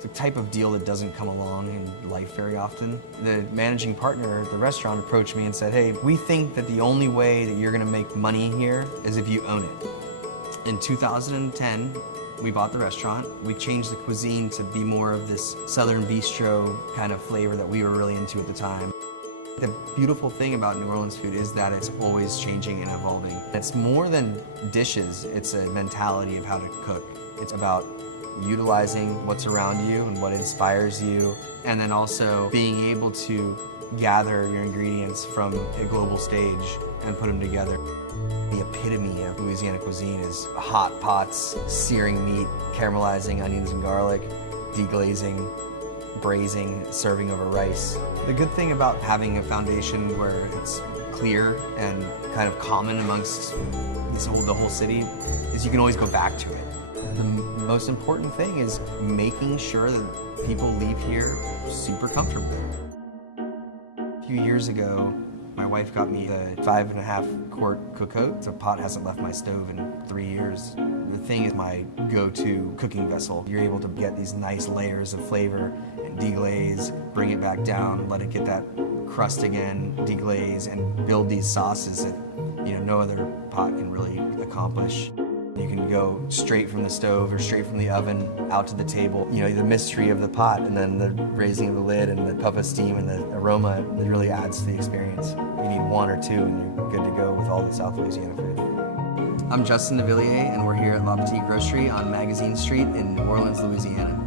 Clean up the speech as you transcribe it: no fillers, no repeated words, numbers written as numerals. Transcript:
the type of deal that doesn't come along in life very often. The managing partner at the restaurant approached me and said, hey, we think that the only way that you're gonna make money here is if you own it. In 2010, we bought the restaurant. We changed the cuisine to be more of this Southern bistro kind of flavor that we were really into at the time. The beautiful thing about New Orleans food is that it's always changing and evolving. It's more than dishes, it's a mentality of how to cook. It's about utilizing what's around you and what inspires you, and then also being able to gather your ingredients from a global stage and put them together. The epitome of Louisiana cuisine is hot pots, searing meat, caramelizing onions and garlic, deglazing, braising, serving over rice. The good thing about having a foundation where it's clear and kind of common amongst the whole city is you can always go back to it. The most important thing is making sure that people leave here super comfortable. A few years ago, my wife got me the 5.5 quart cookout. The pot hasn't left my stove in 3 years. The thing is my go-to cooking vessel. You're able to get these nice layers of flavor and deglaze, bring it back down, let it get that crust again, deglaze, and build these sauces that no other pot can really accomplish. You can go straight from the stove or straight from the oven out to the table. The mystery of the pot and then the raising of the lid and the puff of steam and the aroma, it really adds to the experience. You need one or two and you're good to go with all the South Louisiana food. I'm Justin Devillier and we're here at Petite Grocery on Magazine Street in New Orleans, Louisiana.